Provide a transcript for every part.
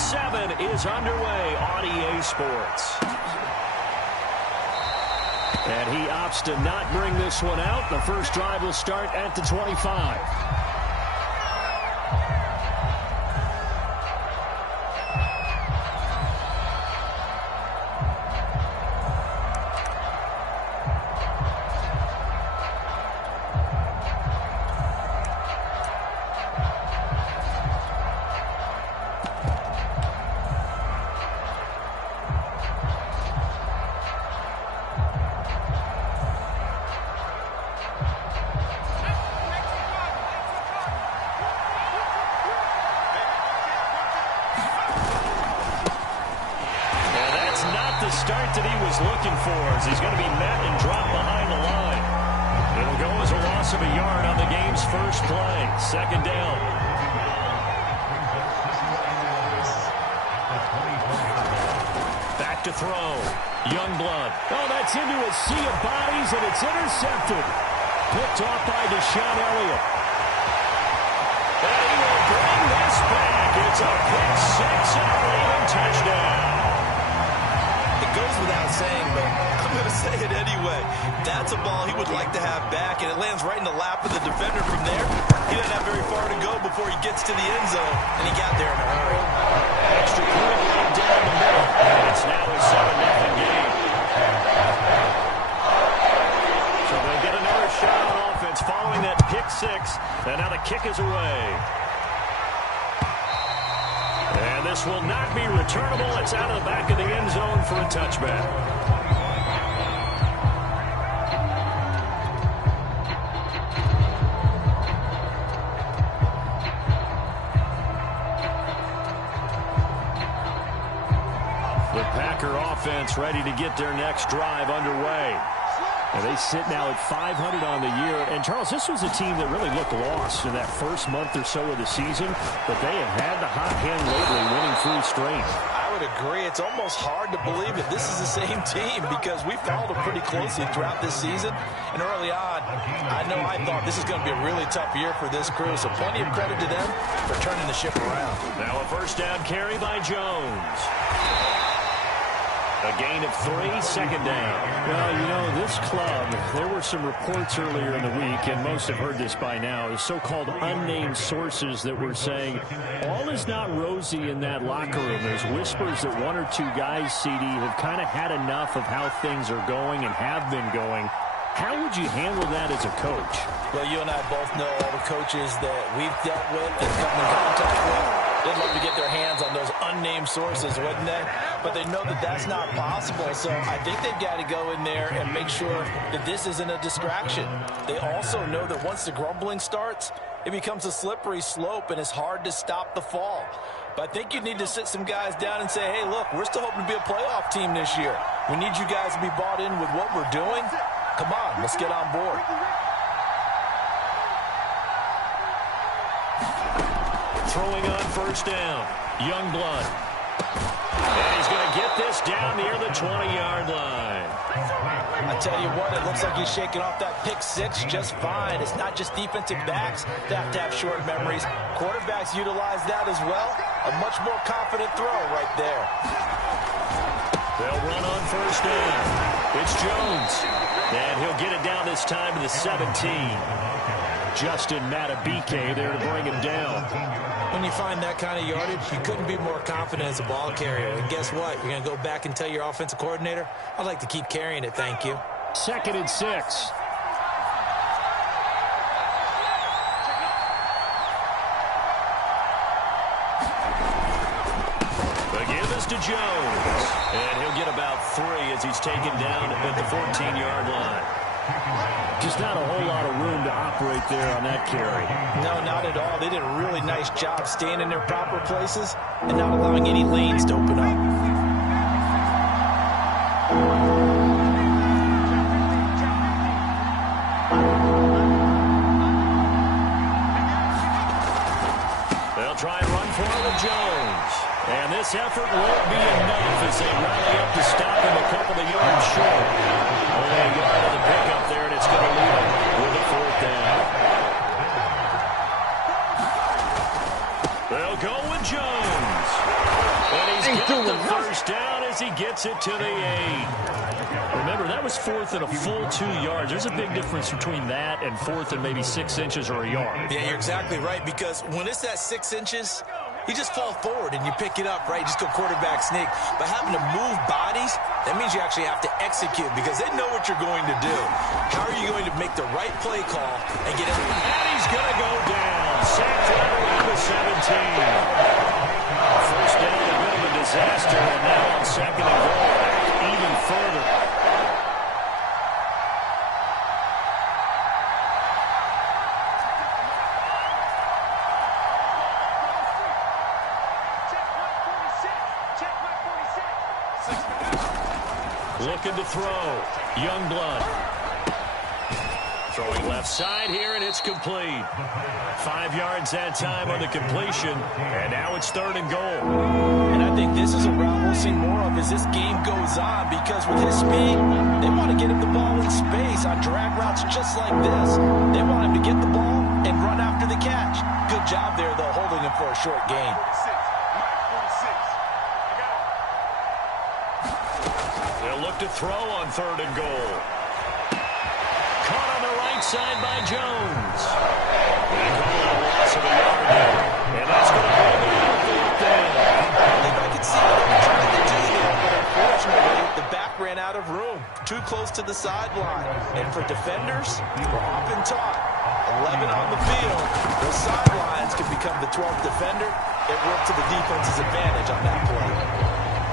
Week 7 is underway on EA Sports. And he opts to not bring this one out. The first drive will start at the 25. Start that he was looking for as he's going to be met and dropped behind the line. It'll go as a loss of a yard on the game's first play. Second down. Back to throw. Youngblood. Oh, that's into a sea of bodies, and it's intercepted. Picked off by Deshaun Elliott. And he will bring this back. It's a pick six and a Raven touchdown. Goes without saying, but I'm going to say it anyway. That's a ball he would like to have back, and it lands right in the lap of the defender from there. He doesn't have very far to go before he gets to the end zone, and he got there in a hurry. Extra point laid down the middle. And it's now a 7-0 game. So they get another shot on offense following that pick six, and now the kick is away. And this will not be returnable. It's out of the back of the end zone for a touchback. The Packer offense ready to get their next drive underway. And they sit now at 500 on the year. And, Charles, this was a team that really looked lost in that first month or so of the season. But they have had the hot hand lately, winning 3 straight. I would agree. It's almost hard to believe that this is the same team because we followed them pretty closely throughout this season. And early on, I thought this is going to be a really tough year for this crew. So plenty of credit to them for turning the ship around. Now a first down carry by Jones. A gain of 3, second down. Well, you know, this club, there were some reports earlier in the week, and most have heard this by now, is so-called unnamed sources that were saying all is not rosy in that locker room. There's whispers that 1 or 2 guys, CD, have kind of had enough of how things are going and have been going. How would you handle that as a coach? Well, you and I both know all the coaches that we've dealt with and come in contact with. They'd love to get their hands on those unnamed sources, wouldn't they? But they know that that's not possible, so I think they've got to go in there and make sure that this isn't a distraction. They also know that once the grumbling starts, it becomes a slippery slope, and it's hard to stop the fall. But I think you need to sit some guys down and say, hey, look, we're still hoping to be a playoff team this year. We need you guys to be bought in with what we're doing. Come on, let's get on board. Throwing on first down, Youngblood. And he's going to get this down near the 20-yard line. I tell you what, it looks like he's shaking off that pick six just fine. It's not just defensive backs that have to have short memories. Quarterbacks utilize that as well. A much more confident throw right there. They'll run on first down. It's Jones. And he'll get it down this time to the 17. Justin Matabike there to bring him down. When you find that kind of yardage, you couldn't be more confident as a ball carrier. And guess what? You're going to go back and tell your offensive coordinator, I'd like to keep carrying it, thank you. 2nd and 6. The give is to Jones. And he'll get about 3 as he's taken down at the 14-yard line. Just not a whole lot of room to operate there on that carry. No, not at all. They did a really nice job staying in their proper places and not allowing any lanes to open up. They'll try and run for it with Jones. And this effort won't be enough as they rally up to stop him a couple of yards short. Only a yard of the pickup there, and it's going to leave him with a 4th down. They'll go with Jones. the first down as he gets it to the 8. Remember, that was 4th and a full 2 yards. There's a big difference between that and 4th and maybe 6 inches or a yard. Yeah, you're exactly right, because when it's at 6 inches, you just fall forward and you pick it up, right? You just go quarterback sneak. But having to move bodies, that means you actually have to execute because they know what you're going to do. How are you going to make the right play call and get everything? And he's going to go down. Sacked right around the 17. First down, a bit of a disaster, and now on 2nd and goal, even further. Looking to throw. Youngblood. Throwing left side here, and it's complete. 5 yards that time on the completion, and now it's 3rd and goal. And I think this is a route we'll see more of as this game goes on, because with his speed, they want to get him the ball in space on drag routes just like this. They want him to get the ball and run after the catch. Good job there, though, holding him for a short gain. They'll look to throw on 3rd and goal. Caught on the right side by Jones. They call it a loss of a yard there. And that's going to bring it out 4th down. I think I could see what they were trying to do there, but unfortunately, the back ran out of room. Too close to the sideline. And for defenders, we're often taught 11 on the field. Those sidelines can become the 12th defender. It worked to the defense's advantage on that play.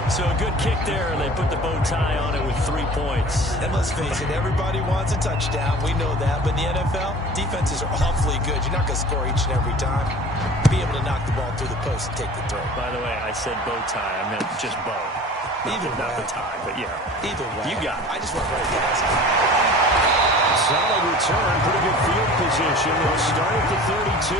So a good kick there, and they put the bow tie on it with 3 points. And let's face it, everybody wants a touchdown. We know that. But in the NFL, defenses are awfully good. You're not going to score each and every time. Be able to knock the ball through the post and take the throw. By the way, I said bow tie. I meant just bow. Not the tie, but yeah. Either way. You got it. I just went right past it. Solid return. Pretty good field position. They'll start at the 32.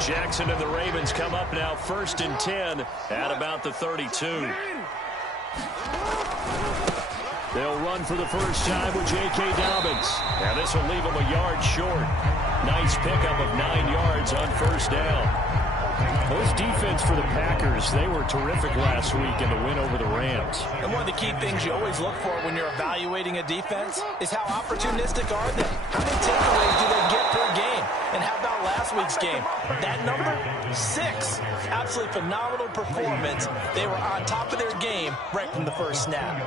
Jackson and the Ravens come up now 1st and 10 at about the 32. They'll run for the first time with J.K. Dobbins. Now this will leave them a yard short. Nice pickup of 9 yards on 1st down. Those defense for the Packers, they were terrific last week in the win over the Rams. And one of the key things you always look for when you're evaluating a defense is how opportunistic are they? How many takeaways do they get per game? And how about last week's game? That number, 6. Absolutely phenomenal performance. They were on top of their game right from the first snap.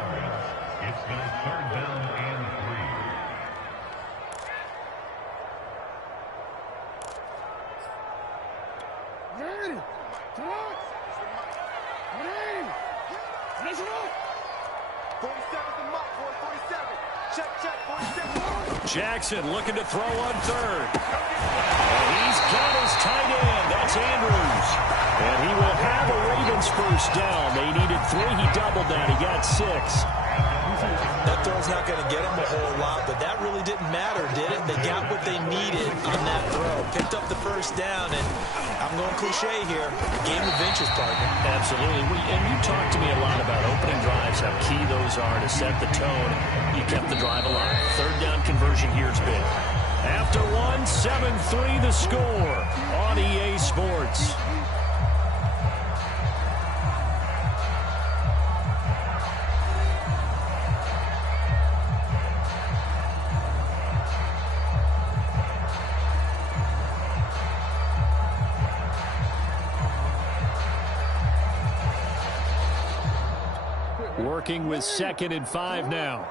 Jackson looking to throw on 3rd. And he's got his tight end. That's Andrews. And he will have a Ravens first down. They needed 3. He doubled that. He got 6. That throw's not going to get them a whole lot, but that really didn't matter, did it? They got what they needed on that throw. Picked up the first down, and I'm going cliche here. Game of inches, partner. Absolutely. And you talked to me a lot about opening drives, how key those are to set the tone. You kept the drive alive. 3rd down conversion here is big. After 1, 7-3 the score on EA Sports. Working with 2nd and 5 now.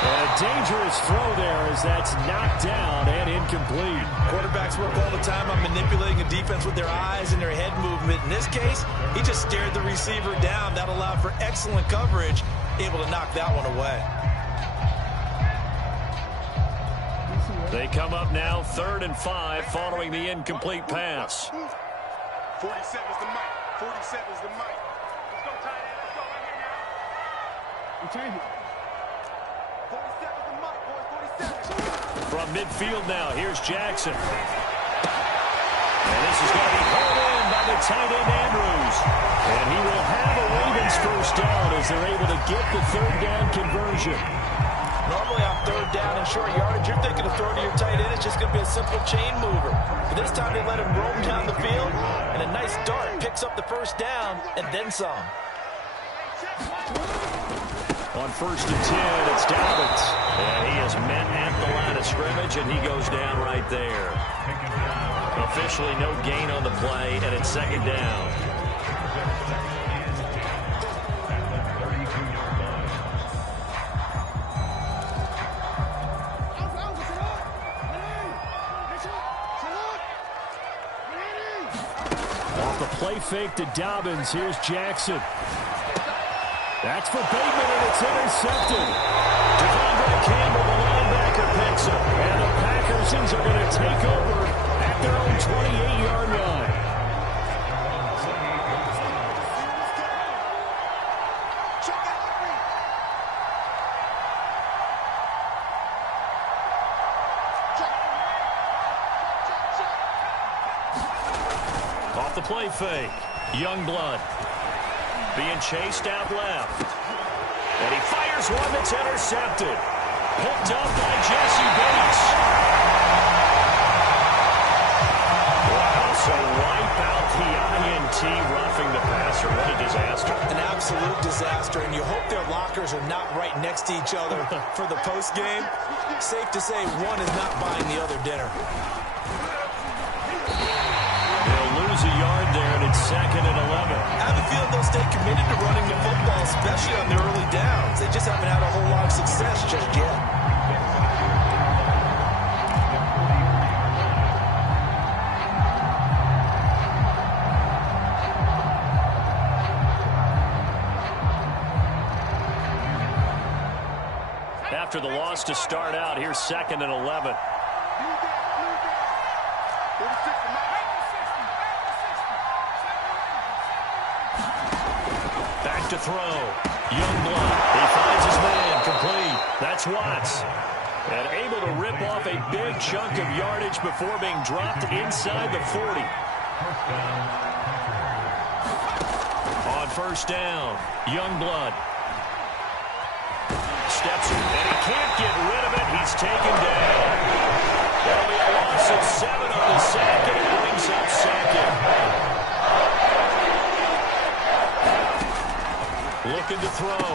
And a dangerous throw there as that's knocked down and incomplete. Quarterbacks work all the time on manipulating a defense with their eyes and their head movement. In this case, he just stared the receiver down. That allowed for excellent coverage, able to knock that one away. They come up now 3rd and 5 following the incomplete pass. 47's the mic. 47's the mic. Let's go, tight end. Let's go right here now. We change it. 47's the mic, boys. 47. From midfield now, here's Jackson. And this is going to be pulled in by the tight end, Andrews. And he will have a Ravens first down as they're able to get the third down conversion. Normally on third down and short yardage, you're thinking of throwing to your tight end. It's just going to be a simple chain mover. But this time they let him roam down the field, and a nice dart picks up the first down and then some. On 1st and 10, it's Dobbins. And he is met at the line of scrimmage, and he goes down right there. Officially no gain on the play, and it's 2nd down. Off the play fake to Dobbins, here's Jackson. That's for Bateman, and it's intercepted. Devondre Campbell, the linebacker, picks it. And the Packersons are going to take over at their own 28-yard line. Off the play fake, Youngblood being chased out left. And he fires one that's intercepted. Picked up by Jesse Bates. Wow, so wipe out the INT, roughing the passer. What a disaster. An absolute disaster, and you hope their lockers are not right next to each other for the postgame. Safe to say one is not buying the other dinner. They'll lose a yard there, and it's 2nd and 11. I have a feeling they'll stay committed to running the football, especially on the early downs. They just haven't had a whole lot of success just yet. After the loss to start out, here's 2nd and 11. Back to throw. Youngblood. He finds his man. Complete. That's Watts. And able to rip off a big chunk of yardage before being dropped inside the 40. On 1st down, Youngblood steps, and he can't get rid of it. He's taken down. That'll be a loss of 7 on the sack, and it brings up 2nd. Looking to throw.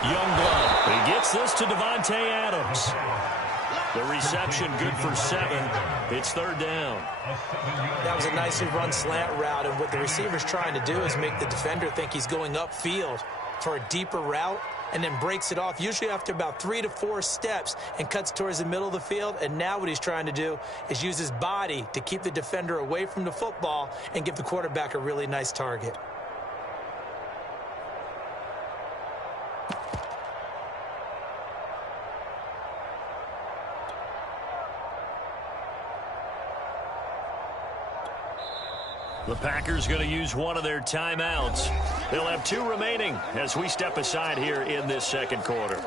Youngblood. He gets this to Davante Adams. The reception good for 7. It's 3rd down. That was a nicely run slant route, and what the receiver's trying to do is make the defender think he's going upfield for a deeper route, and then breaks it off, usually after about 3 to 4 steps, and cuts towards the middle of the field. And now what he's trying to do is use his body to keep the defender away from the football and give the quarterback a really nice target. The Packers going to use one of their timeouts. They'll have 2 remaining as we step aside here in this 2nd quarter.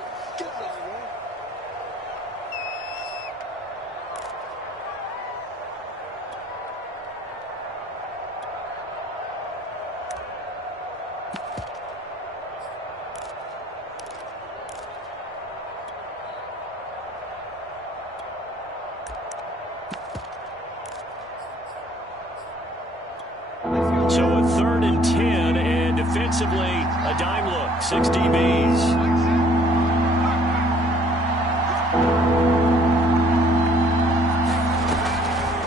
So a 3rd and 10, and defensively, a dime look. 6 DBs.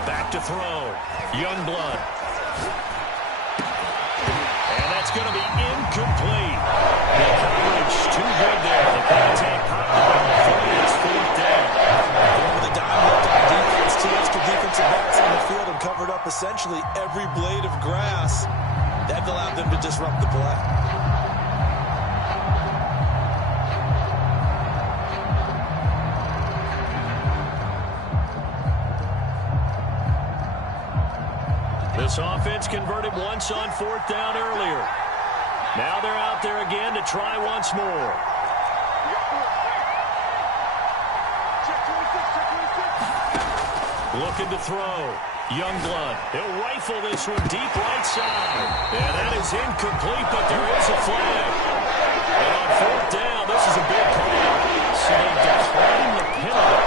Back to throw. Youngblood. And that's going to be incomplete. The coverage too good there. The contact popped the ball. It's 4th down. With a dime look on defense, 2 extra defensive backs on the field and covered up essentially every blade of grass. That allowed them to disrupt the play. This offense converted once on 4th down earlier. Now they're out there again to try once more. Looking to throw. Youngblood. He'll rifle this one deep right side. And that is incomplete, but there is a flag. And on 4th down, this is a big play. So they decline the penalty.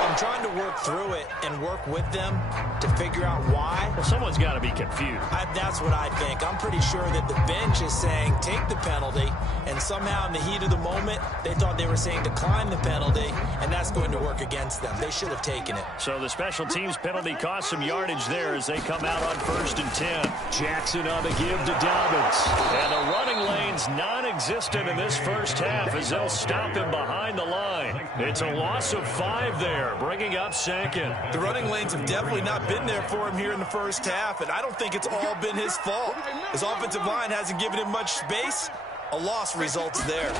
I'm trying to work through it and work with them to figure out why. Well, someone's got to be confused. That's what I think. I'm pretty sure that the bench is saying take the penalty, and somehow in the heat of the moment, they thought they were saying decline the penalty, and that's going to work against them. They should have taken it. So the special teams penalty cost some yardage there as they come out on 1st and 10. Jackson on the give to Dobbins. And the running lane's non-existent in this first half as they'll stop him behind the line. It's a loss of 5 there, bringing up 2nd. The running lanes have definitely not been there for him here in the first half, and I don't think it's all been his fault. His offensive line hasn't given him much space. A loss results there.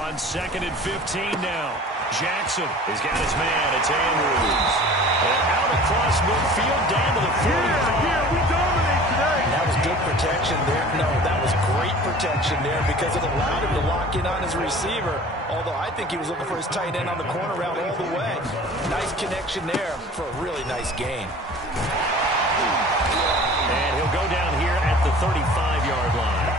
On 2nd and 15 now. Jackson has got his man. It's Andrews. And out across midfield down to the 45. We dominate today. That was good protection there. No, that was great protection there because it allowed him to lock in on his receiver. Although I think he was looking for his tight end on the corner route all the way. Nice connection there for a really nice gain. And he'll go down here at the 35-yard line.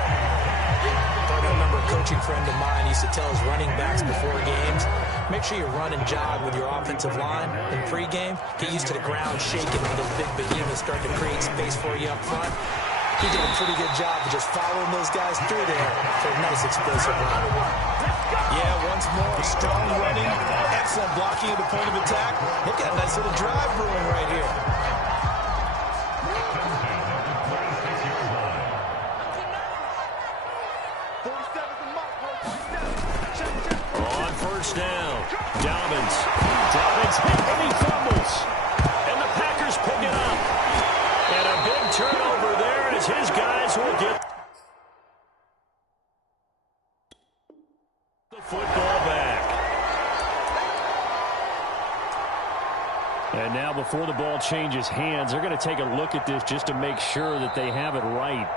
I remember a coaching friend of mine used to tell his running backs before games, make sure you run and jog with your offensive line in pregame. Get used to the ground shaking when those big behemoths start to create space for you up front. He did a pretty good job of just following those guys through there for a nice explosive run. Yeah, once more, strong running, excellent blocking at the point of attack. Look at a nice little drive brewing right here. On 1st down, Dobbins hit and he fumbles. And the Packers pick it up. And a big turnover there as his guys will get the football back. And now before the ball changes hands, they're going to take a look at this just to make sure that they have it right.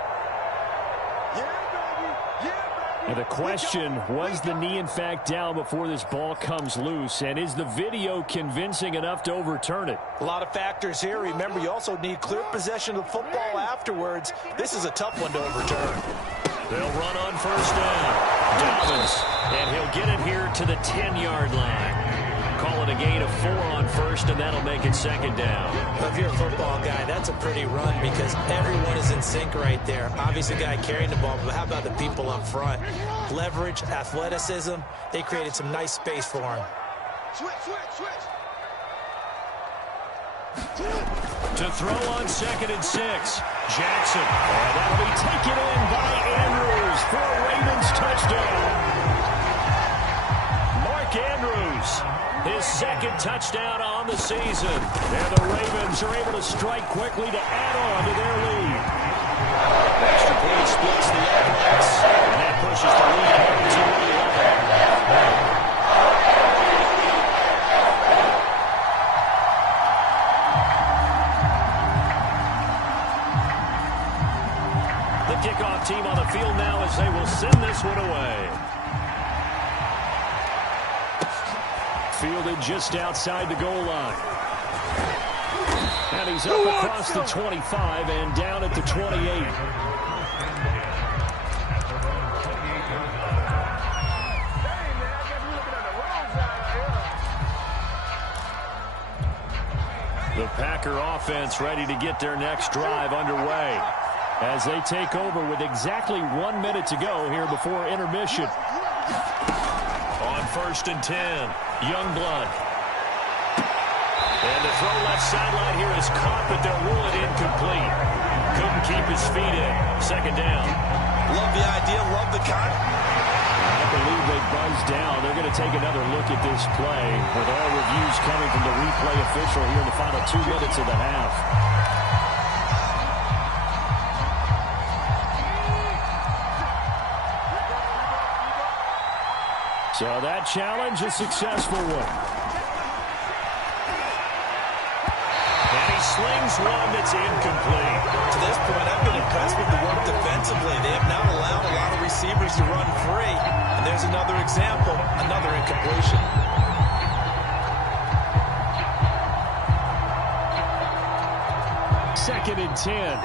And the question, was the knee in fact down before this ball comes loose? And is the video convincing enough to overturn it? A lot of factors here. Remember, you also need clear possession of the football afterwards. This is a tough one to overturn. They'll run on 1st down. Dobbins, and he'll get it here to the 10-yard line. Call it a gain of 4 on 1st, and that'll make it 2nd down. Well, if you're a football guy, that's a pretty run because everyone is in sync right there. Obviously, the guy carrying the ball, but how about the people up front? Leverage, athleticism, they created some nice space for him. Switch. To throw on 2nd and 6. Jackson, and that'll be taken in by Andrews for a Ravens touchdown. Mark Andrews, his 2nd touchdown on the season. And the Ravens are able to strike quickly to add on to their lead. Extra point splits the uprights, and that pushes the lead to 11. The kickoff team on the field now as they will send this one away. Fielded just outside the goal line. And he's up across the 25 and down at the 28. The Packer offense ready to get their next drive underway as they take over with exactly 1 minute to go here before intermission. On 1st and 10, Youngblood. And the throw left sideline here is caught, but they'll rule it incomplete. Couldn't keep his feet in. 2nd down. Love the idea, love the concept. I believe they buzzed down. They're going to take another look at this play with all reviews coming from the replay official here in the final 2 minutes of the half. So that challenge, a successful one. And he slings one that's incomplete. To this point, I've been impressed with the work defensively. They have not allowed a lot of receivers to run free. And there's another example, another incompletion. Second and 10.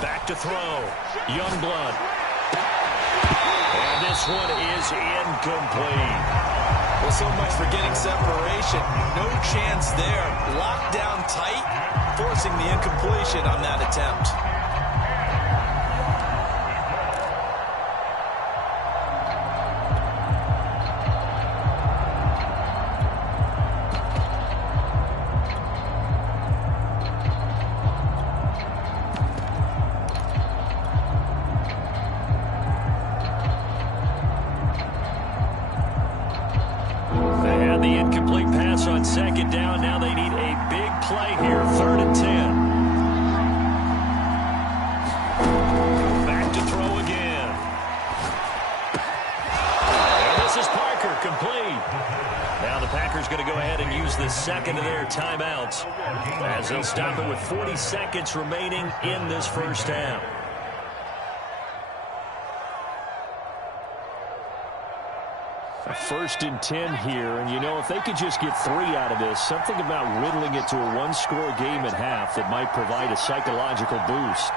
Back to throw. Youngblood. And this one is incomplete. Well, so much for getting separation. No chance there. Locked down tight, forcing the incompletion on that attempt. The incomplete pass on second down. Now they need a big play here. 3rd and 10. Back to throw again. And this is Parker, complete. Now the Packers going to go ahead and use the second of their timeouts as they'll stop it with 40 seconds remaining in this first half. A 1st and 10 here, and you know, if they could just get 3 out of this, something about whittling it to a one-score game at half that might provide a psychological boost.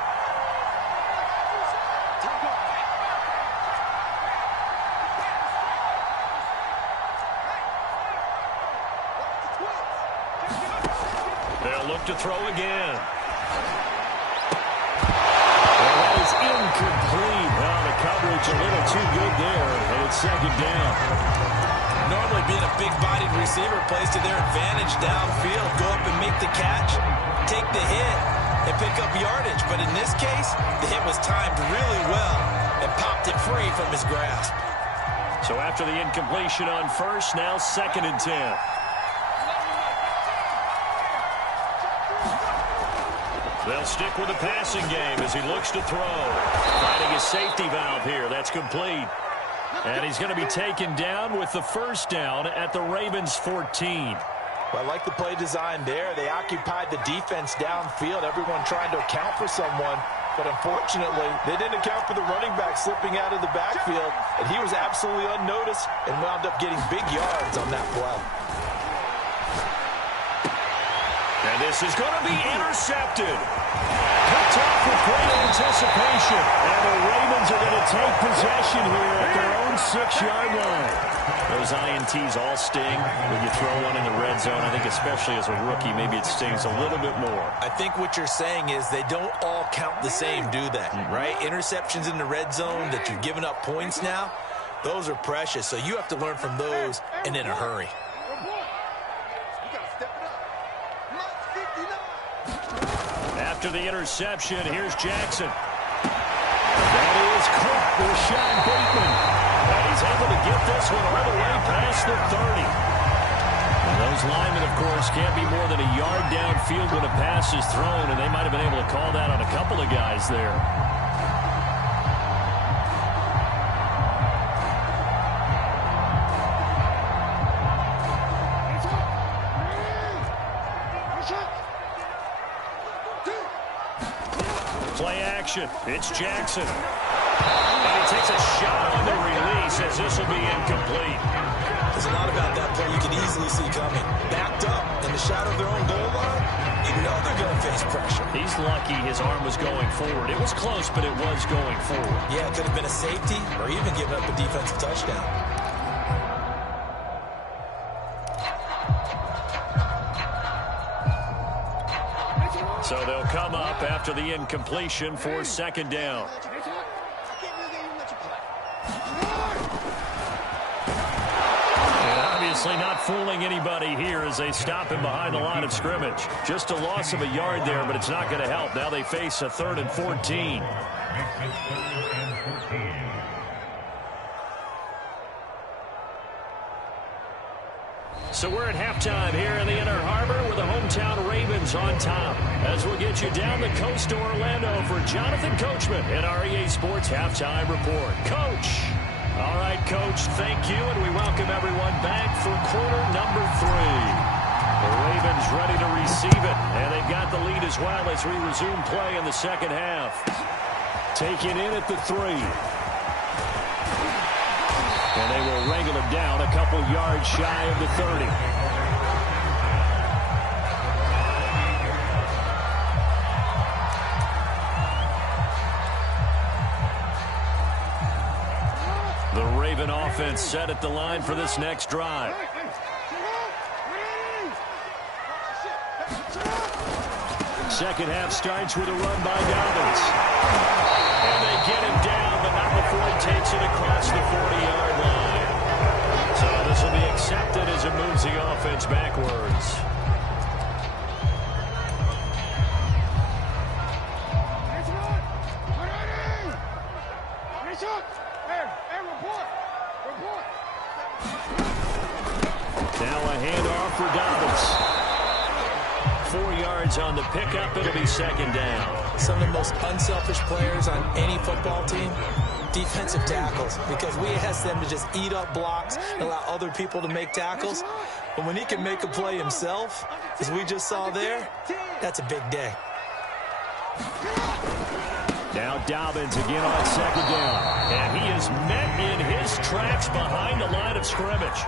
They'll look to throw again. Well, that is incomplete. Well, the coverage a little too good there, and it's second down. Normally being a big-bodied receiver plays to their advantage downfield. Go up and make the catch, take the hit, and pick up yardage. But in this case, the hit was timed really well and popped it free from his grasp. So after the incompletion on first, now 2nd and 10. They'll stick with the passing game as he looks to throw. Finding his safety valve here. That's complete. And he's going to be taken down with the first down at the Ravens 14. Well, I like the play design there. They occupied the defense downfield, everyone trying to account for someone. But unfortunately, they didn't account for the running back slipping out of the backfield. And he was absolutely unnoticed and wound up getting big yards on that play. And this is going to be intercepted. Picked off with great anticipation. And the Ravens are going to take possession here at their own 6-yard line. Those INTs all sting when you throw one in the red zone. I think especially as a rookie, maybe it stings a little bit more. I think what you're saying is they don't all count the same, do they? Right? Interceptions in the red zone that you're giving up points now, those are precious. So you have to learn from those and in a hurry. After the interception, here's Jackson. That is caught with Rashad Bateman. And he's able to get this one all the way past the 30. And those linemen, of course, can't be more than a yard downfield when a pass is thrown, and they might have been able to call that on a couple of guys there. Play action. It's Jackson. And he takes a shot on the release as this will be incomplete. There's a lot about that play you could easily see coming. Backed up in the shadow of their own goal line, you know they're going to face pressure. He's lucky his arm was going forward. It was close, but it was going forward. Yeah, it could have been a safety or even given up a defensive touchdown. So they'll come up after the incompletion for second down. And obviously not fooling anybody here as they stop him behind the line of scrimmage. Just a loss of a yard there, but it's not going to help. Now they face a 3rd and 14. So we're at halftime here in the Inner Harbor with the hometown Ravens on top. As we'll get you down the coast to Orlando for Jonathan Coachman in our EA Sports Halftime Report. Coach. All right, Coach, thank you, and we welcome everyone back for quarter number 3. The Ravens ready to receive it, and they've got the lead as well as we resume play in the second half. Taking in at the 3. And they will wrangle it down a couple yards shy of the 30. The Raven offense set at the line for this next drive. Second half starts with a run by Dobbins. And they get him down, but not before he takes it across the 40-yard line. So this will be accepted as it moves the offense backwards. Now a handoff for Dobbins. 4 yards on the pickup. It'll be second down. Some of the most unselfish players on any football team, defensive tackles, because we ask them to just eat up blocks and allow other people to make tackles. But when he can make a play himself, as we just saw there, that's a big day. Now Dobbins again on second down. And he is met in his tracks behind the line of scrimmage.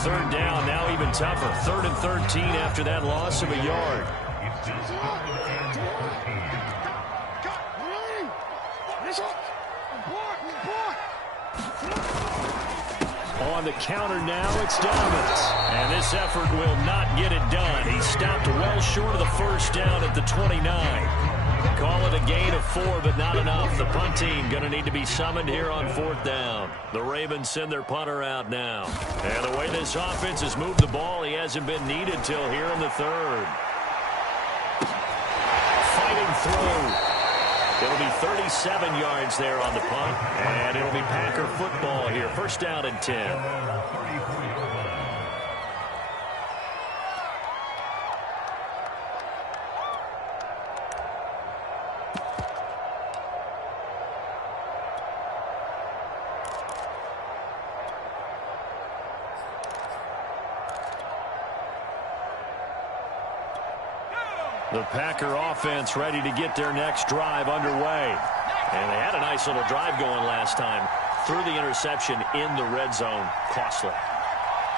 Third down, now even tougher. 3rd and 13 after that loss of a yard. On the counter now, it's Dobbins. And this effort will not get it done. He stopped well short of the first down at the 29. Call it a gain of 4, but not enough. The punt team going to need to be summoned here on 4th down. The Ravens send their punter out now. And the way this offense has moved the ball, he hasn't been needed till here in the 3rd. Fighting through. It'll be 37 yards there on the punt, and it'll be Packer football here. First down and 10. The Packer offense ready to get their next drive underway. And they had a nice little drive going last time. Threw the interception in the red zone. Costly.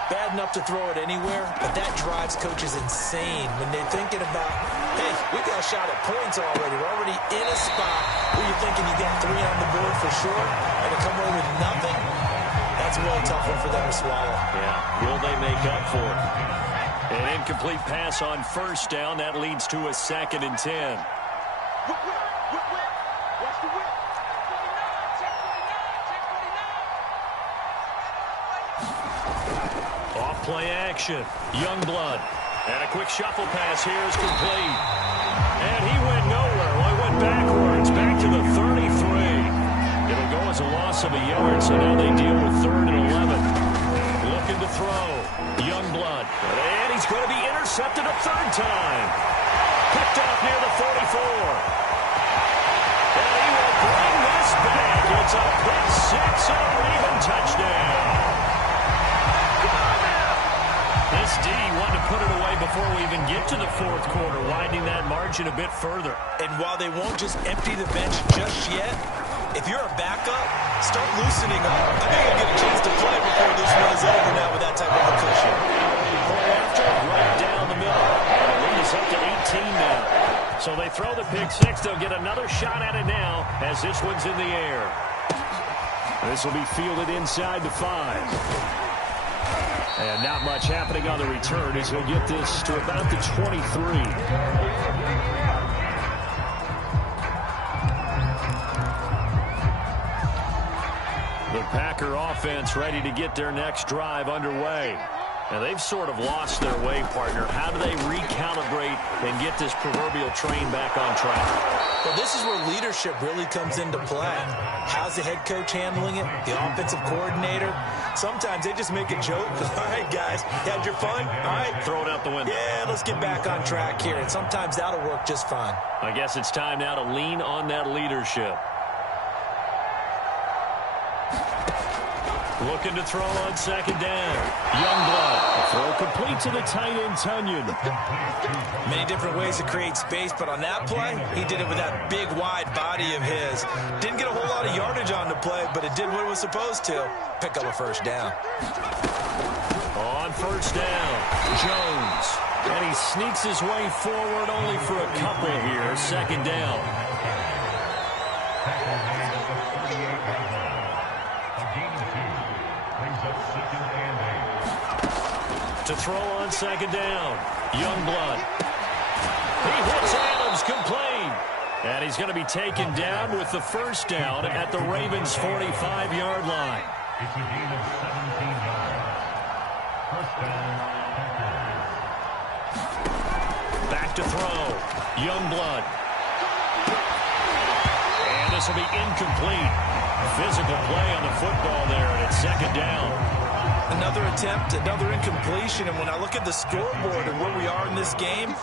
Bad enough to throw it anywhere, but that drives coaches insane when they're thinking about, hey, we got a shot at points already. We're already in a spot where you're thinking you got 3 on the board for sure, and to come away with nothing, that's a really tough one for them to swallow. Yeah, will they make up for it? An incomplete pass on first down. That leads to a 2nd and 10. Off play action. Youngblood. And a quick shuffle pass here is complete. And he went nowhere. Well, he went backwards. Back to the 33. It'll go as a loss of a yard, so now they deal with 3rd and 11. Looking to throw. Youngblood. And he's going to be intercepted a 3rd time. Picked off near the 44. And he will bring this back. It's a pick 6 and a Raven touchdown. This D wanted to put it away before we even get to the 4th quarter, widening that margin a bit further. And while they won't just empty the bench just yet, if you're a backup, start loosening up. I think you'll get a chance to play before this one is over now with that type of a cushion. Point after, right down the middle. And the lead is up to 18 now. So they throw the pick 6. They'll get another shot at it now as this one's in the air. This will be fielded inside the 5. And not much happening on the return as he'll get this to about the 23. The Packer offense ready to get their next drive underway. Now, they've sort of lost their way, partner. How do they recalibrate and get this proverbial train back on track? Well, this is where leadership really comes into play. How's the head coach handling it? The offensive coordinator? Sometimes they just make a joke. All right, guys, had your fun? All right. Throw it out the window. Yeah, let's get back on track here. And sometimes that'll work just fine. I guess it's time now to lean on that leadership. Looking to throw on second down. Youngblood. Throw complete to the tight end, Tunyon. Many different ways to create space, but on that play, he did it with that big, wide body of his. Didn't get a whole lot of yardage on the play, but it did what it was supposed to. Pick up a first down. On first down, Jones. And he sneaks his way forward only for a couple here. Second down. To throw on second down, Youngblood. He hits Adams complete. And he's going to be taken down with the first down at the Ravens' 45-yard line. It's a gain of 17 yards. First down, Packers. Back to throw, Youngblood. And this will be incomplete. Physical play on the football there, and it's second down. Another attempt, another incompletion, and when I look at the scoreboard and where we are in this game,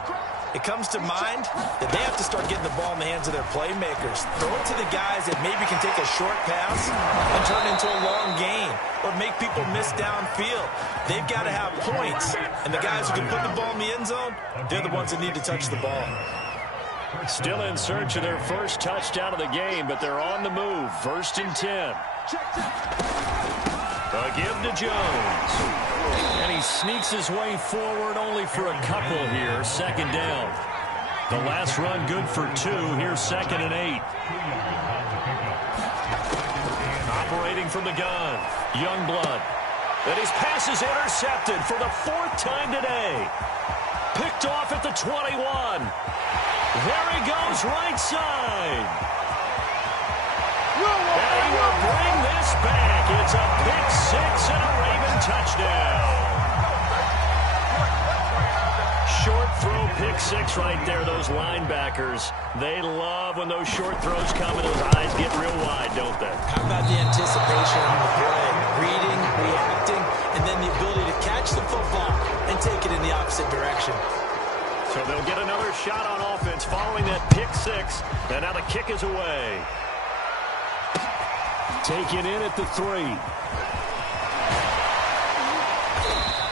it comes to mind that they have to start getting the ball in the hands of their playmakers. Throw it to the guys that maybe can take a short pass and turn it into a long gain or make people miss downfield. They've got to have points, and the guys who can put the ball in the end zone, they're the ones that need to touch the ball. Still in search of their first touchdown of the game, but they're on the move. First and 10. A give to Jones. And he sneaks his way forward only for a couple here. Second down. The last run good for 2. Here's second and 8. Operating from the gun, Youngblood. And his pass is intercepted for the 4th time today. Picked off at the 21. There he goes, right side. And he will bring this back. It's a pick 6 and a Raven touchdown. Short throw, pick 6 right there. Those linebackers, they love when those short throws come and those eyes get real wide, don't they? How about the anticipation on the play? Reading, reacting, and then the ability to catch the football and take it in the opposite direction. So they'll get another shot on offense following that pick 6. And now the kick is away. Taken in at the 3.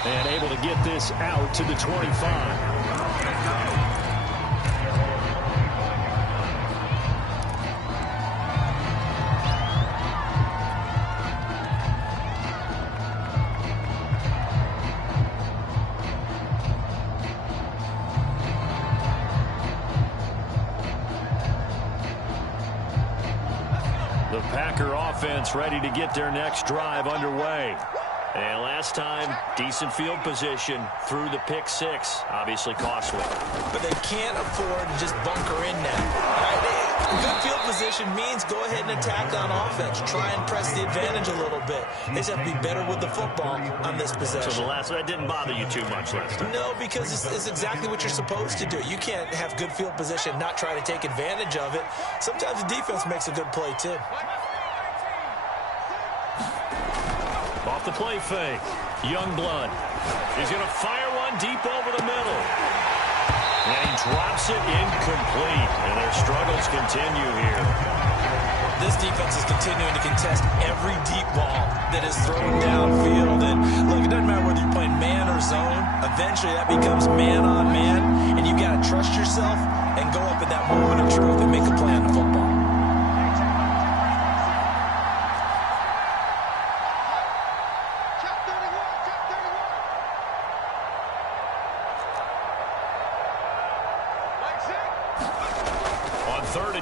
And able to get this out to the 25. The Packer offense ready to get their next drive underway. And last time, decent field position through the pick 6. Obviously costly. But they can't afford to just bunker in now. Right? Good field position means go ahead and attack on offense. Try and press the advantage a little bit. They just have to be better with the football on this possession. So that didn't bother you too much last time? No, because it's exactly what you're supposed to do. You can't have good field position, not try to take advantage of it. Sometimes the defense makes a good play, too. Off the play fake, Youngblood. He's going to fire one deep over the middle. And he drops it incomplete. And their struggles continue here. This defense is continuing to contest every deep ball that is thrown downfield. And look, it doesn't matter whether you're playing man or zone. Eventually that becomes man on man. And you've got to trust yourself and go up in that moment of truth and make a play on the football.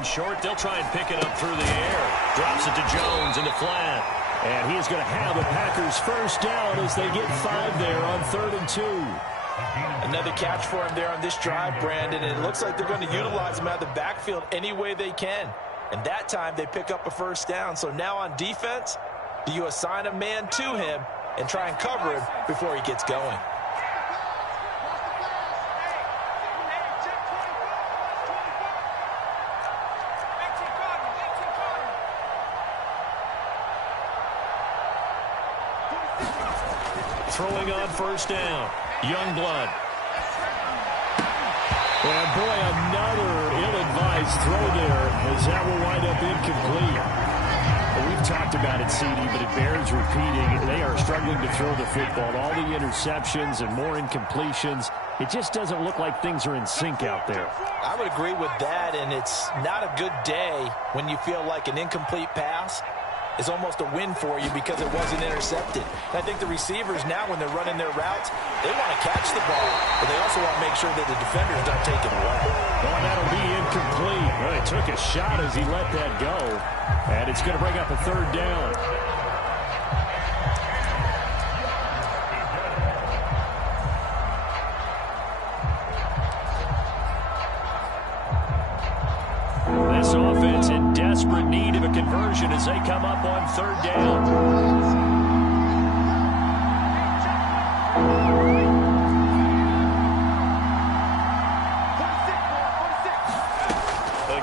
Short, they'll try and pick it up through the air. Drops it to Jones in the flat. And he's going to have the Packers first down as they get 5 there on 3rd and 2. Another catch for him there on this drive, Brandon. And it looks like they're going to utilize him out of the backfield any way they can. And that time they pick up a first down. So now on defense, do you assign a man to him and try and cover him before he gets going. Throwing on first down, Youngblood. And boy, another ill-advised throw there, as that will wind up incomplete. Well, we've talked about it, CD, but it bears repeating. They are struggling to throw the football. All the interceptions and more incompletions. It just doesn't look like things are in sync out there. I would agree with that, and it's not a good day when you feel like an incomplete pass is almost a win for you because it wasn't intercepted. And I think the receivers now, when they're running their routes, they want to catch the ball, but they also want to make sure that the defenders don't take it away. Well, that'll be incomplete. Well, he took a shot as he let that go, and it's going to bring up a third down. This offense in desperate need of a conversion as they come up on third down.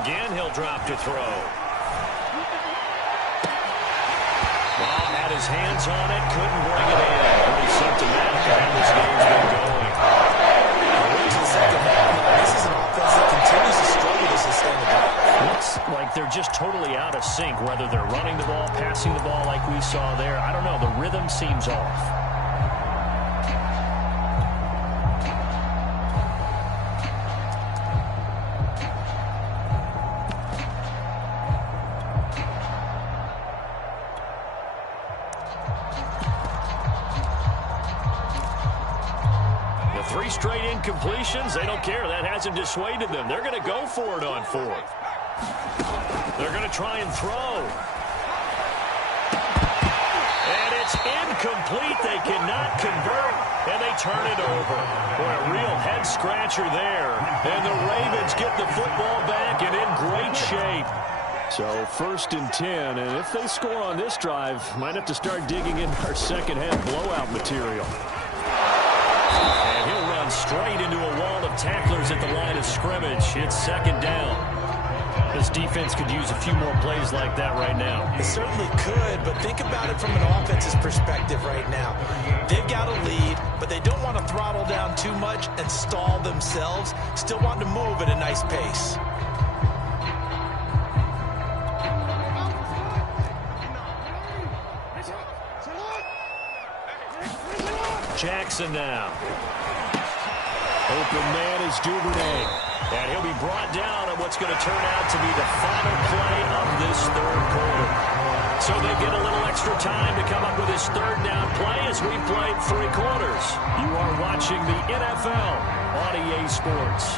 Again, he'll drop to throw. Well, had his hands on it, couldn't bring it in. Pretty symptomatic of how this game's been going. Into the second half now, this is an offense that continues to struggle to sustain the ball. Looks like they're just totally out of sync, whether they're running the ball, passing the ball like we saw there. I don't know. The rhythm seems off. The 3 straight incompletions, they don't care. That hasn't dissuaded them. They're going to go for it on fourth. They're going to try and throw. And it's incomplete. They cannot convert, and they turn it over. Boy, a real head-scratcher there. And the Ravens get the football back and in great shape. So 1st and 10, and if they score on this drive, might have to start digging in our second-half blowout material. And he'll run straight into a wall of tacklers at the line of scrimmage. It's 2nd down. This defense could use a few more plays like that right now. It certainly could, but think about it from an offense's perspective right now. They've got a lead, but they don't want to throttle down too much and stall themselves. Still want to move at a nice pace. Jackson now. Open man is Duvernay. And he'll be brought down on what's going to turn out to be the final play of this 3rd quarter. So they get a little extra time to come up with his 3rd down play as we played 3 quarters. You are watching the NFL on EA Sports.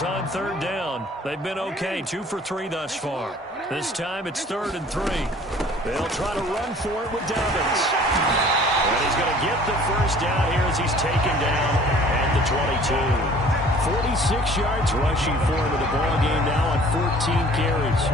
On 3rd down. They've been okay, 2 for 3 thus far. This time it's 3rd and 3. They'll try to run for it with Dobbins. And he's going to get the 1st down here as he's taken down at the 22. 46 yards rushing for him in the ball game now on 14 carries.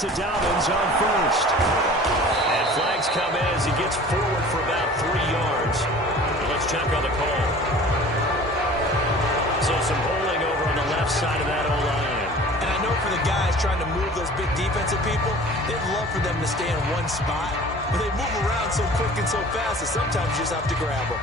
To Dobbins on 1st. And flags come in as he gets forward for about 3 yards. And let's check on the call. So some holding over on the left side of that O-line. And I know for the guys trying to move those big defensive people, they'd love for them to stay in one spot. But they move around so quick and so fast that sometimes you just have to grab them.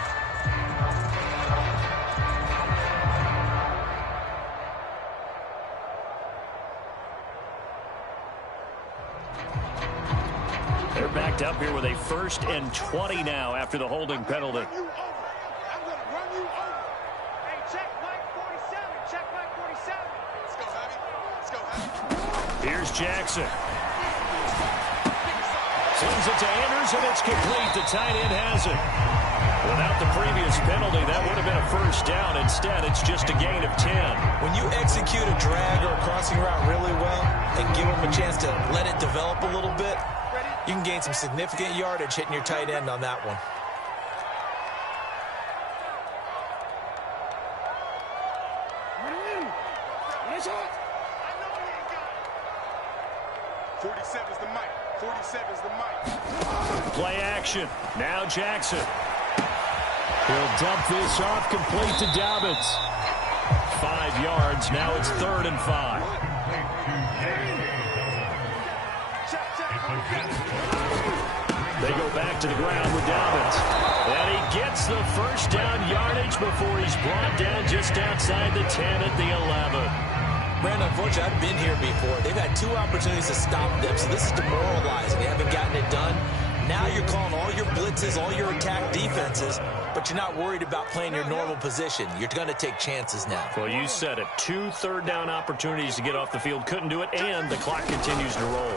picked up here with a 1st and 20 now after the holding penalty. Here's Jackson. Slings it to Anders, and it's complete. The tight end has it. Without the previous penalty, that would have been a 1st down. Instead, it's just a gain of 10. When you execute a drag or a crossing route really well and give them a chance to let it develop a little bit, you can gain some significant yardage hitting your tight end on that one. Play action. Now Jackson. He'll dump this off, complete to Dobbins. 5 yards. Now it's 3rd and 5. They go back to the ground with Dobbins. And he gets the 1st down yardage before he's brought down just outside the 10 at the 11. Brandon, unfortunately, I've been here before. They've had 2 opportunities to stop them, so this is demoralizing. They haven't gotten it done. Now you're calling all your blitzes, all your attack defenses, but you're not worried about playing your normal position. You're going to take chances now. Well, you said it. 2 third down opportunities to get off the field. Couldn't do it, and the clock continues to roll.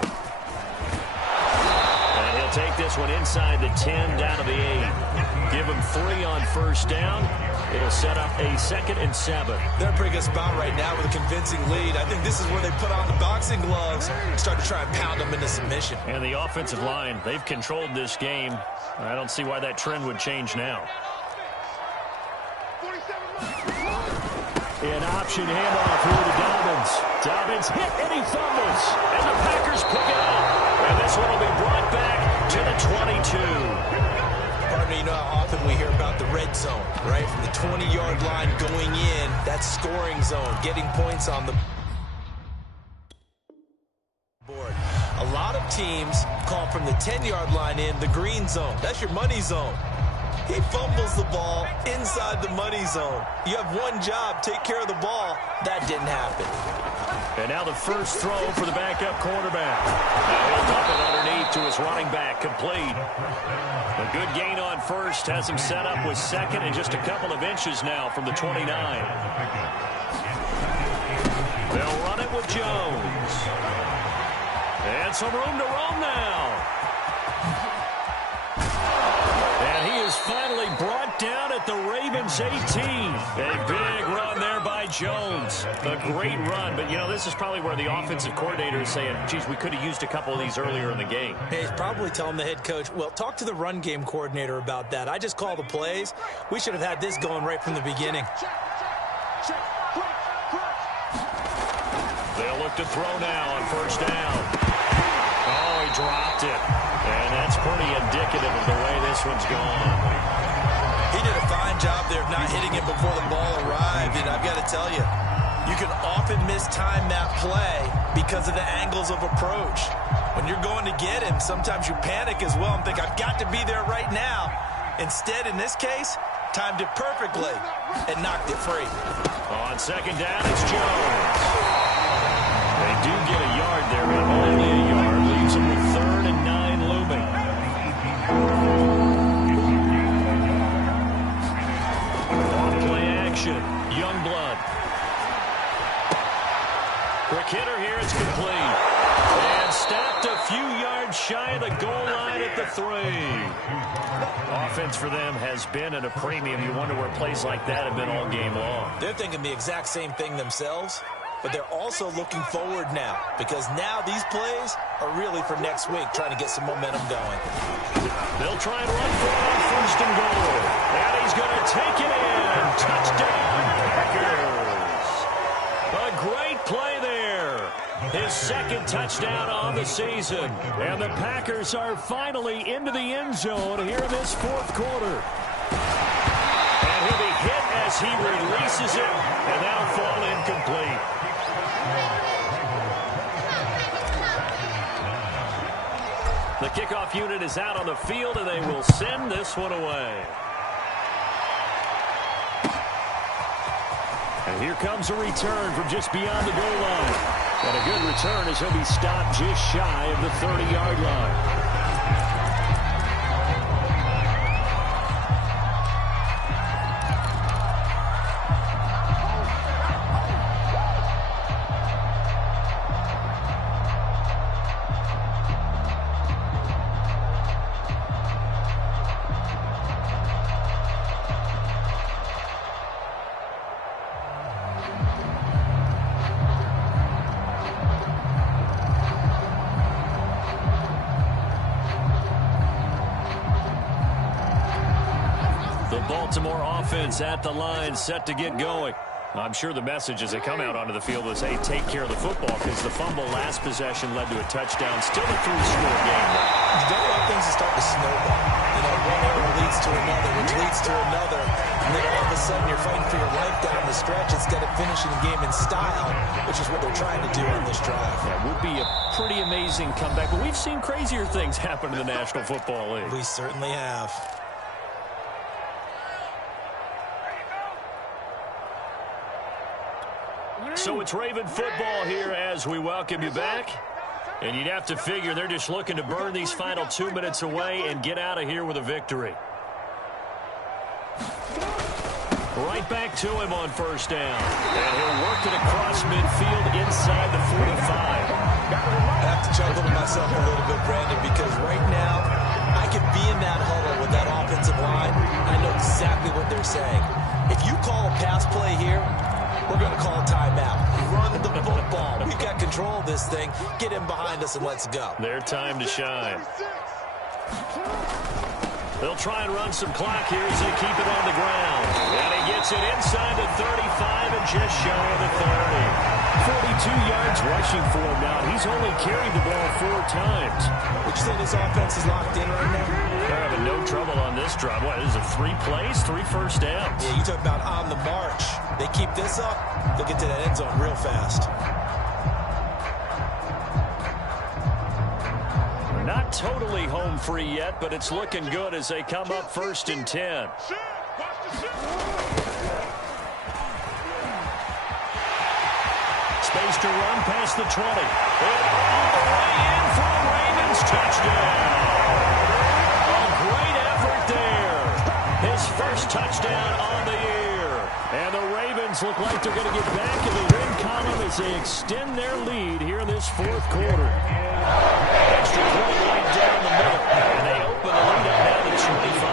And he'll take this one inside the 10, down to the 8. Give him 3 on 1st down. It'll set up a 2nd and 7. They're in a pretty good spot right now with a convincing lead. I think this is where they put on the boxing gloves and start to try and pound them into submission. And the offensive line, they've controlled this game. I don't see why that trend would change now. An option handoff here to Dobbins. Dobbins hit and he fumbles. And the Packers pick it up. And this one will be brought back to the 22. Partner, you know how often we hear about the red zone, right? From the 20-yard line going in, that's scoring zone, getting points on the board. A lot of teams call from the 10-yard line in the green zone. That's your money zone. He fumbles the ball inside the money zone. You have one job, take care of the ball. That didn't happen. And now the first throw for the backup quarterback. Now he'll dump it underneath to his running back, complete. A good gain on 1st, has him set up with 2nd and just a couple of inches now from the 29. They'll run it with Jones. And some room to roam now. And he is finally brought down at the Ravens 18. A big run there by Jones. A great run, but, you know, this is probably where the offensive coordinator is saying, geez, we could have used a couple of these earlier in the game. Hey, he's probably telling the head coach, well, talk to the run game coordinator about that. I just call the plays. We should have had this going right from the beginning. They'll look to throw now on 1st down. Oh, he dropped it. And that's pretty indicative of the way this one's gone. He did a fine job there of not hitting it before the ball arrived. And I've got to tell you, you can often mistime that play because of the angles of approach. When you're going to get him, sometimes you panic as well and think, I've got to be there right now. Instead, in this case, timed it perfectly and knocked it free. On 2nd down, it's Jones. They do get a yard there, but only a yard. Leaves them with 3rd and 9 looming. On play action, Youngblood. Quick hitter here, it's complete. And stopped a few yards shy of the goal line at the 3. Offense for them has been at a premium. You wonder where plays like that have been all game long. They're thinking the exact same thing themselves, but they're also looking forward now because now these plays are really for next week, trying to get some momentum going. They'll try and run for it on 1st and goal. And he's going to take it in. Touchdown, Packers. A great play there. His 2nd touchdown on the season. And the Packers are finally into the end zone here in this 4th quarter. And he'll be hit as he releases it, and that'll fall incomplete. The kickoff unit is out on the field, and they will send this one away. And here comes a return from just beyond the goal line. And a good return as he'll be stopped just shy of the 30-yard line. The Baltimore offense at the line, set to get going. I'm sure the message as they come out onto the field was, hey, take care of the football, because the fumble last possession led to a touchdown. Still a 3-score game. You don't want things to start to snowball. You know, one error leads to another, which leads to another. And then all of a sudden you're fighting for your life down the stretch instead of finishing the game in style, which is what they're trying to do on this drive. That would be a pretty amazing comeback. But we've seen crazier things happen in the National Football League. We certainly have. So it's Raven football here as we welcome you back. And you'd have to figure they're just looking to burn these final 2 minutes away and get out of here with a victory. Right back to him on first down. And he'll work it across midfield inside the 45. I have to chuckle to myself a little bit, Brandon, because right now I could be in that huddle with that offensive line. I know exactly what they're saying. If you call a pass play here, we're going to call a timeout. Run the football. We've got control of this thing. Get him behind us and let's go. Their time to shine. They'll try and run some clock here as they keep it on the ground. And he gets it inside the 35 and just shy of the 30. 42 yards rushing for him now. He's only carried the ball 4 times. Would you say this offense is locked in right now? They're having no trouble on this drive. What, is it 3 plays, 3 first downs? Yeah, you talk about on the march. They keep this up, they'll get to that end zone real fast. Not totally home free yet, but it's looking good as they come up 1st and 10. Space to run past the 20. And all the way in for a Ravens touchdown. A great effort there. His first touchdown on the year. And the Ravens look like they're going to get back in the win column as they extend their lead here in this 4th quarter. Extra point right down the middle. And they open the lead up now to 25.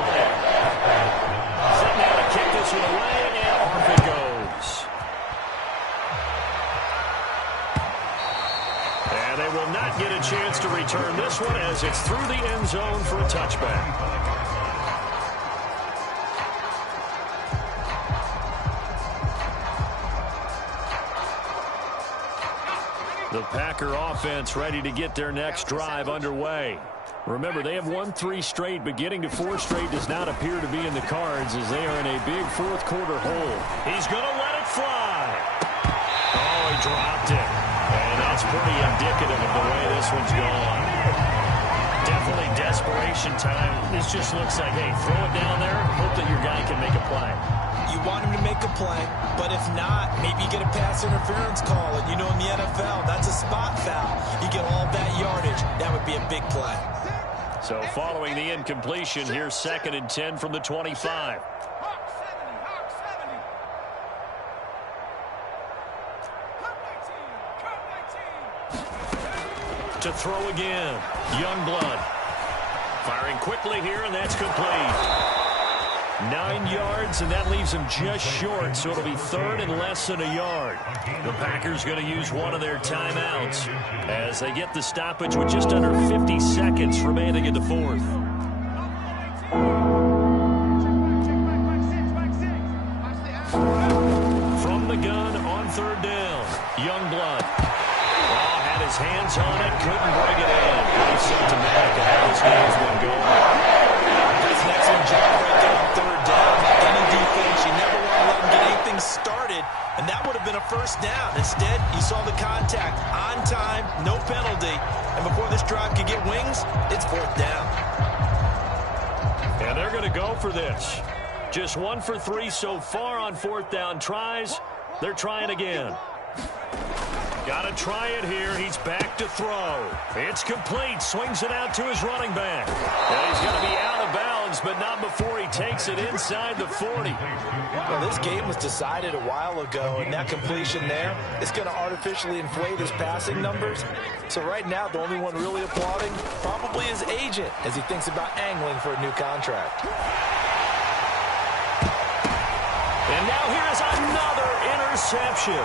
Setting out to kick this one away, and off it goes. And they will not get a chance to return this one as it's through the end zone for a touchback. The Packer offense ready to get their next drive underway. Remember, they have won 3 straight, but getting to 4 straight does not appear to be in the cards as they are in a big 4th quarter hole. He's going to let it fly. Oh, he dropped it. And that's pretty indicative of the way this one's going. Definitely desperation time. This just looks like, hey, throw it down there, hope that your guy can make a play. You want him to make a play, but if not, maybe you get a pass interference call. And you know in the NFL, that's a spot foul. You get all that yardage. That would be a big play. So following the incompletion, here's 2nd and 10 from the 25. To throw again, Youngblood. Firing quickly here, and that's complete. 9 yards, and that leaves him just short, so it'll be 3rd and less than a yard. The Packers going to use one of their timeouts as they get the stoppage with just under 50 seconds remaining in the 4th. From the gun on 3rd down, Youngblood. Oh, had his hands on it, couldn't bring it in. Pretty symptomatic of how this game's been going. That's an excellent job right there on 3rd down. Any defense, you never want to let them get anything started, and that would have been a 1st down. Instead, you saw the contact on time, no penalty, and before this drive could get wings, it's 4th down. And they're going to go for this. Just 1 for 3 so far on 4th down tries. They're trying again. Got to try it here. He's back to throw. It's complete. Swings it out to his running back. And he's going to be out of bounds, but not before he takes it inside the 40. Well, this game was decided a while ago, and that completion there is going to artificially inflate his passing numbers. So right now, the only one really applauding probably his agent as he thinks about angling for a new contract. And now here's another interception.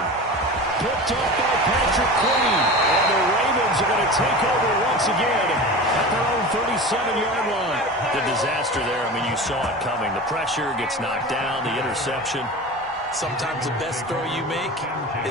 Picked up by Patrick Queen. And the Ravens are going to take over once again at their own 37-yard line. The disaster there, I mean, you saw it coming. The pressure gets knocked down, the interception. Sometimes the best throw you make is